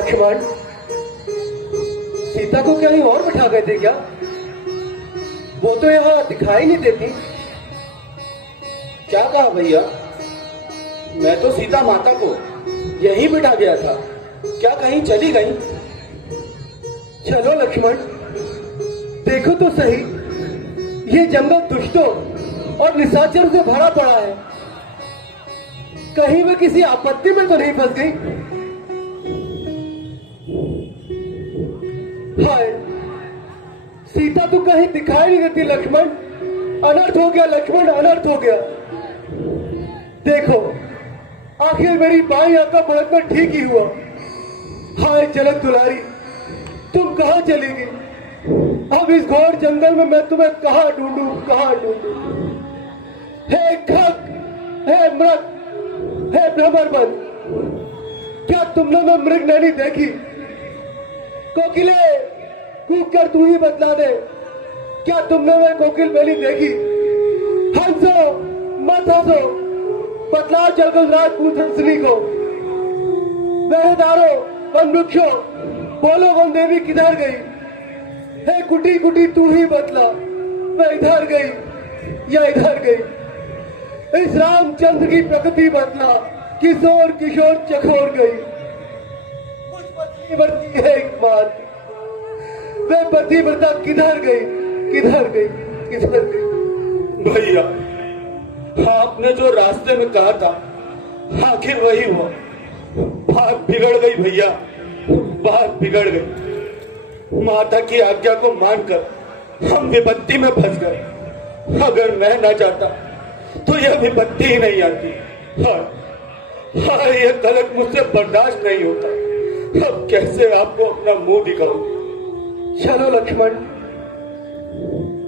लक्ष्मण, सीता को कहीं और बिठा गए थे क्या? वो तो यहाँ दिखाई नहीं देती। क्या कहा भैया? मैं तो सीता माता को यहीं बिठा गया था। क्या कहीं चली गई? चलो लक्ष्मण, देखो तो सही, ये जंगल दुष्टों और निशाचरों से भरा पड़ा है। कहीं वह किसी आपत्ति में तो नहीं फंस गई? हाय, सीता तो कहीं दिखाई नहीं देती लक्ष्मण। अनर्थ हो गया लक्ष्मण, अनर्थ हो गया। देखो, आखिर मेरी बाई आंख का भड़कना ठीक ही हुआ। हाय जनक दुलारी, तुम कहाँ चली गई? अब इस घोर जंगल में मैं तुम्हें कहाँ ढूंढूं, कहाँ ढूंढूं? हे खग, हे मृग, हे भ्रमरबन, क्या तुमने मैं मृग नैनी देखी? कोकिले, कूद कर तू ही बतला दे, क्या तुमने मैं कोकिल बेली देखी? हंसो, मत हंसो, बतलाओ जंगलराज पूंछनी को। पहरेदारों, वन वृक्षों, बोलो वन देवी किधर गई? हे कुटी कुटी तू ही बतला, मैं इधर गई या इधर गई? इस रामचंद्र की प्रकृति बतला, किशोर किशोर चकोर गई। मुझ पत्नी बढ़ती है एक बात, वे पतिव्रता किधर गई, किधर गई, किधर गई? भैया, आपने जो रास्ते में कहा था आखिर वही हुआ। बात बिगड़ गई भैया, बात बिगड़ गई। माता की आज्ञा को मानकर हम विपत्ति में फंस गए। अगर मैं ना चाहता तो यह विपत्ति ही नहीं आती। हाँ, यह कलंक मुझसे बर्दाश्त नहीं होता। अब कैसे आपको अपना मुंह दिखाऊं? चलो लक्ष्मण,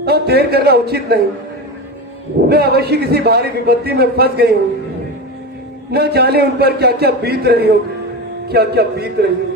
अब देर करना उचित नहीं। मैं अवश्य किसी भारी विपत्ति में फंस गई हूँ। न जाने उन पर क्या क्या बीत रही होगी, क्या क्या बीत रही होगी।